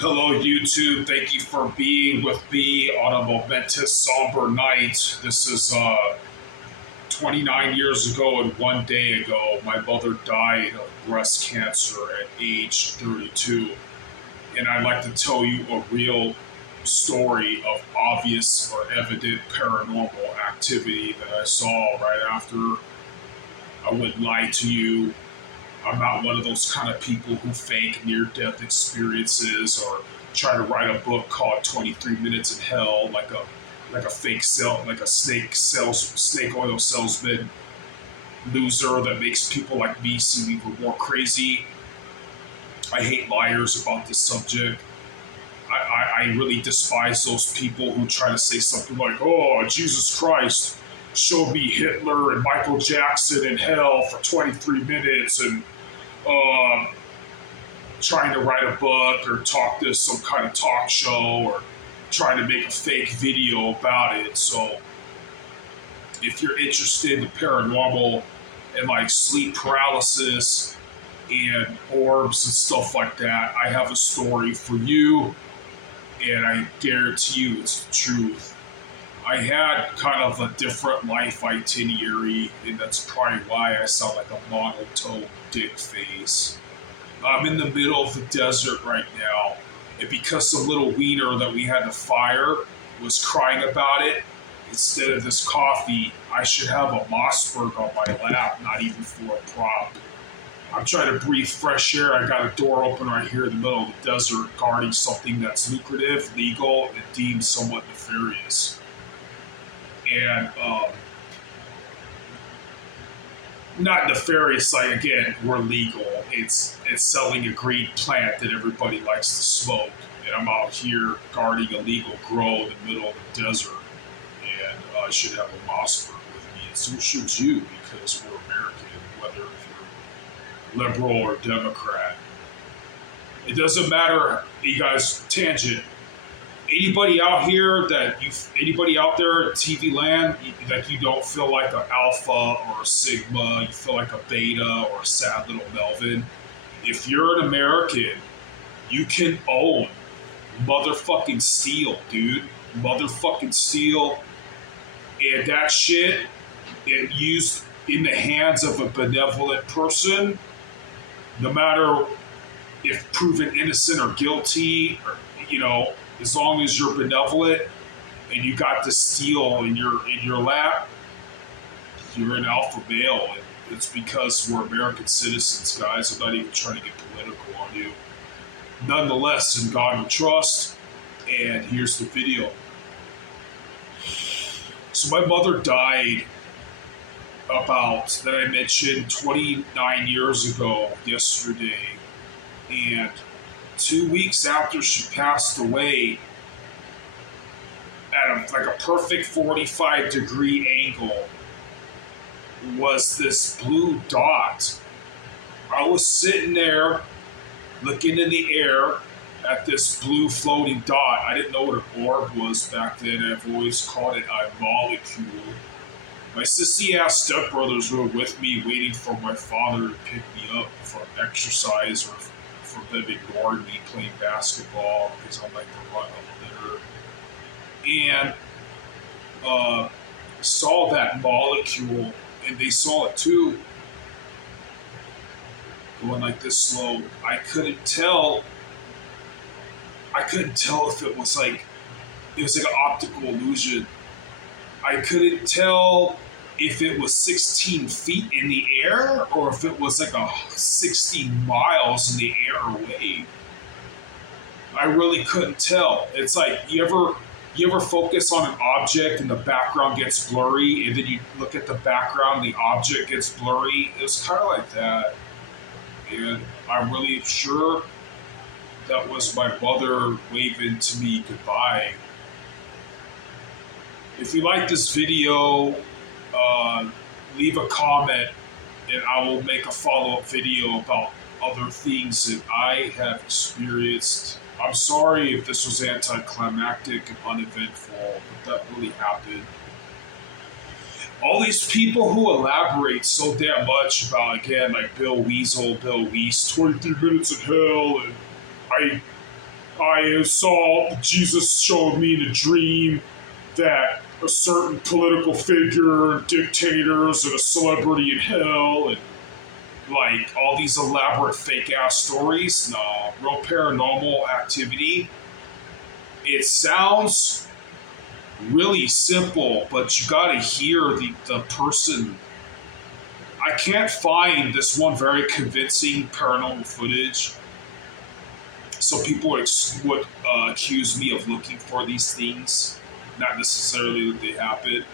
Hello, YouTube. Thank you for being with me on a momentous, somber night. This is 29 years ago and 1 day ago. My mother died of breast cancer at age 32. And I'd like to tell you a real story of obvious or evident paranormal activity that I saw right after. I wouldn't lie to you. I'm not one of those kind of people who fake near-death experiences or try to write a book called 23 Minutes in Hell, like a fake like a snake oil salesman loser that makes people like me seem even more crazy. I hate liars about this subject. I really despise those people who try to say something like, "Oh, Jesus Christ showed me Hitler and Michael Jackson in hell for 23 minutes," and um, trying to write a book or talk to some kind of talk show or trying to make a fake video about it. So if you're interested in the paranormal and like sleep paralysis and orbs and stuff like that, I have a story for you, and I guarantee you it's the truth. I had kind of a different life itinerary, and that's probably why I sound like a monotone dick face. I'm in the middle of the desert right now, and because some little wiener that we had to fire was crying about it, instead of this coffee, I should have a Mossberg on my lap, not even for a prop. I'm trying to breathe fresh air. I got a door open right here in the middle of the desert, guarding something that's lucrative, legal, and deemed somewhat nefarious. And not nefarious, like, again, we're legal. It's selling a green plant that everybody likes to smoke, and I'm out here guarding a legal grow in the middle of the desert, and I should have a Mossberg with me, and so should you, because we're American, whether if you're liberal or Democrat. It doesn't matter, you guys, tangent. Anybody out there at TV land, that you don't feel like an alpha or a sigma, you feel like a beta or a sad little Melvin. If you're an American, you can own motherfucking steel, dude. Motherfucking steel. And that shit, it used in the hands of a benevolent person, no matter if proven innocent or guilty, or, as long as you're benevolent and you got the steel in your lap, you're an alpha male. And it's because we're American citizens, guys. I'm not even trying to get political on you. Nonetheless, in God we trust. And here's the video. So my mother died that I mentioned 29 years ago yesterday. And 2 weeks after she passed away, at a perfect 45-degree angle, was this blue dot. I was sitting there looking in the air at this blue floating dot. I didn't know what an orb was back then. I've always called it a molecule. My sissy-ass stepbrothers were with me, waiting for my father to pick me up from exercise or for them ignoring me playing basketball because I'm like the run of the litter. And saw that molecule, and they saw it too, going like this slow. I couldn't tell if it was like an optical illusion. I couldn't tell if it was 16 feet in the air or if it was like 60 miles in the air away. I really couldn't tell. It's like, you ever focus on an object and the background gets blurry, and then you look at the background and the object gets blurry? It was kind of like that. And I'm really sure that was my mother waving to me goodbye. If you like this video, leave a comment, and I will make a follow-up video about other things that I have experienced. I'm sorry if this was anticlimactic and uneventful, but that really happened. All these people who elaborate so damn much about, again, like Bill Weasel, Bill Weiss, 23 Minutes in Hell, and I saw Jesus showed me in a dream that a certain political figure, dictators, and a celebrity in hell, and like all these elaborate fake ass stories. No, real paranormal activity. It sounds really simple, but you gotta hear the person. I can't find this one very convincing paranormal footage. So people would accuse me of looking for these things, not necessarily that they happen.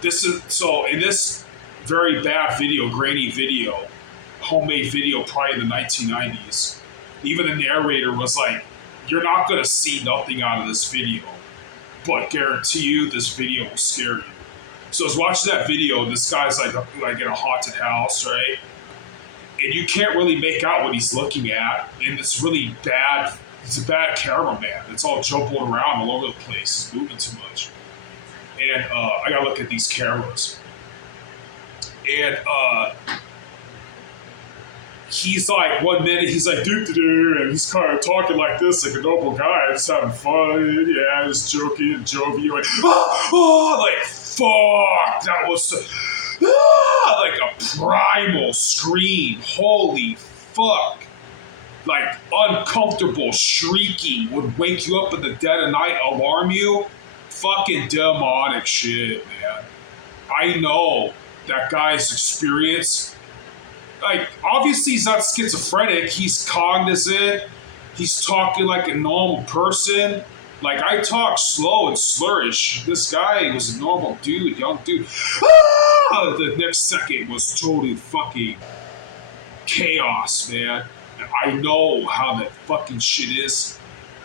This is so in this very bad video, grainy video, homemade video, probably in the 1990s. Even the narrator was like, "You're not gonna see nothing out of this video, but guarantee you, this video will scare you." So I was watching that video, and this guy's like in a haunted house, right? And you can't really make out what he's looking at, and it's really bad. It's a bad cameraman. It's all jumbled around all over the place. It's moving too much. And I gotta look at these cameras. And he's like, 1 minute, he's like, doo-doo-doo, and he's kind of talking like this, like a noble guy, just having fun, yeah, just joking and jovial, like, like, fuck, that was, like a primal scream, holy fuck, like, uncomfortable shrieking would wake you up in the dead of night, alarm you, fucking demonic shit, man. I know that guy's experience. Like, obviously he's not schizophrenic. He's cognizant. He's talking like a normal person. Like, I talk slow and slurish. This guy was a normal dude, young dude. The next second was totally fucking chaos, man. And I know how that fucking shit is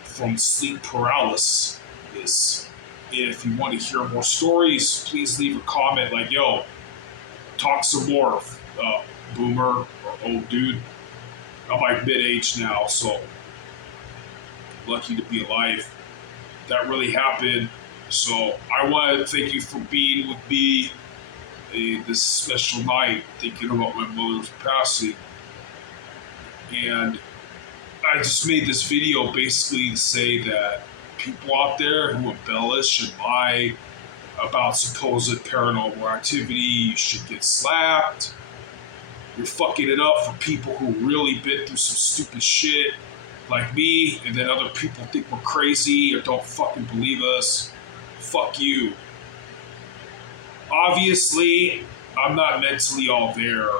from sleep paralysis. And if you want to hear more stories, please leave a comment like, yo, talk some more, boomer or old dude. I'm like mid-age now, so lucky to be alive. That really happened. So I want to thank you for being with me this special night, thinking about my mother's passing. And I just made this video basically to say that people out there who embellish and lie about supposed paranormal activity, you should get slapped. You're fucking it up for people who really been through some stupid shit like me, and then other people think we're crazy or don't fucking believe us. Fuck you. Obviously, I'm not mentally all there.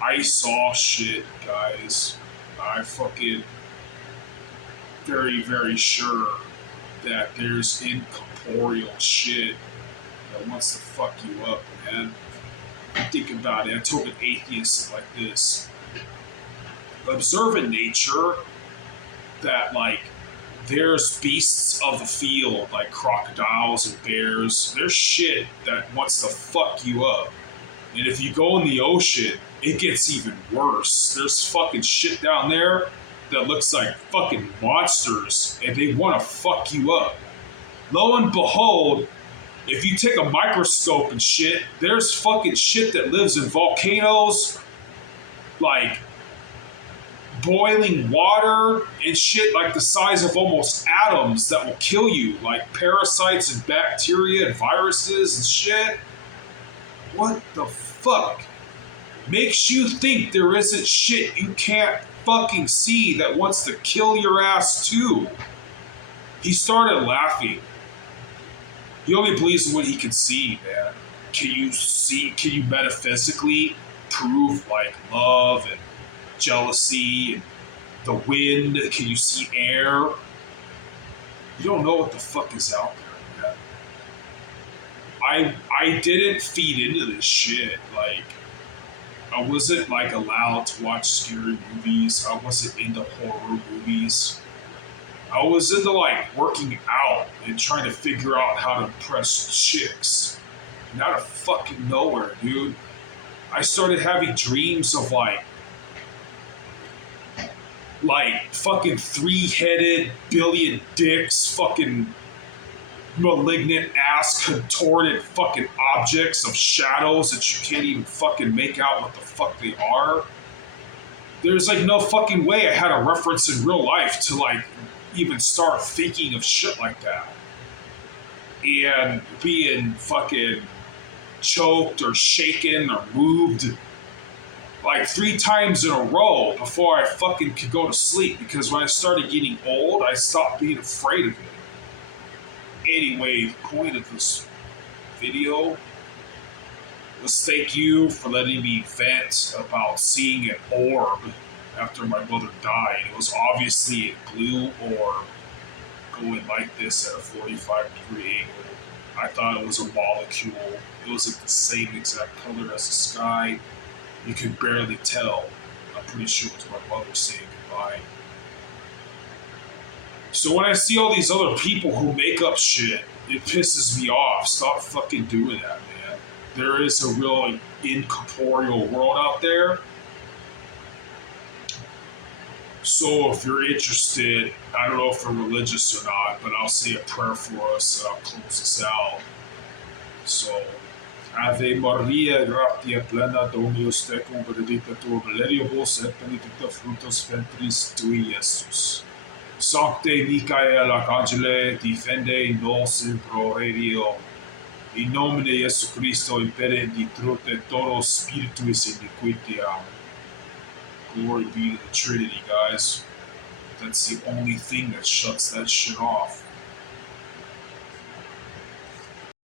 I saw shit, guys. I fucking very, very sure that there's incorporeal shit that wants to fuck you up, man. Think about it. I told an atheist like this. Observe in nature that, like, there's beasts of the field, like crocodiles and bears. There's shit that wants to fuck you up. And if you go in the ocean, it gets even worse. There's fucking shit down there that looks like fucking monsters, and they want to fuck you up. Lo and behold, if you take a microscope and shit, there's fucking shit that lives in volcanoes, like boiling water and shit like the size of almost atoms that will kill you, like parasites and bacteria and viruses and shit. What the fuck makes you think there isn't shit you can't fucking see that wants to kill your ass too? He started laughing. He only believes in what he can see, man. Can you metaphysically prove like love and jealousy and the wind? Can you see air? You don't know what the fuck is out there, man. I didn't feed into this shit. Like, I wasn't like allowed to watch scary movies. I wasn't into horror movies. I was into like working out and trying to figure out how to impress chicks. And out of fucking nowhere, dude, I started having dreams of like fucking 3-headed billion dicks, fucking malignant ass contorted fucking objects of shadows that you can't even fucking make out what the fuck they are. There's like no fucking way I had a reference in real life to like even start thinking of shit like that. And being fucking choked or shaken or moved like 3 times in a row before I fucking could go to sleep, because when I started getting old, I stopped being afraid of it. Anyway, point of this video was thank you for letting me vent about seeing an orb after my mother died. It was obviously a blue orb going like this at a 45-degree angle. I thought it was a molecule. It was like the same exact color as the sky. You could barely tell. I'm pretty sure it was my mother saying goodbye. So when I see all these other people who make up shit, it pisses me off. Stop fucking doing that, man. There is a real incorporeal world out there. So if you're interested, I don't know if you're religious or not, but I'll say a prayer for us and I'll close this out. So, Ave Maria, gratia plena, Dominus tecum, benedicta tu mulieribus, et benedicta fructus ventris tui, Iesus. Sancte Michael Arcangele, defende nos in proredio. In nomine Jesu Christo, impere ditrute todos spiritus iniquitia. Glory be to the Trinity, guys. That's the only thing that shuts that shit off.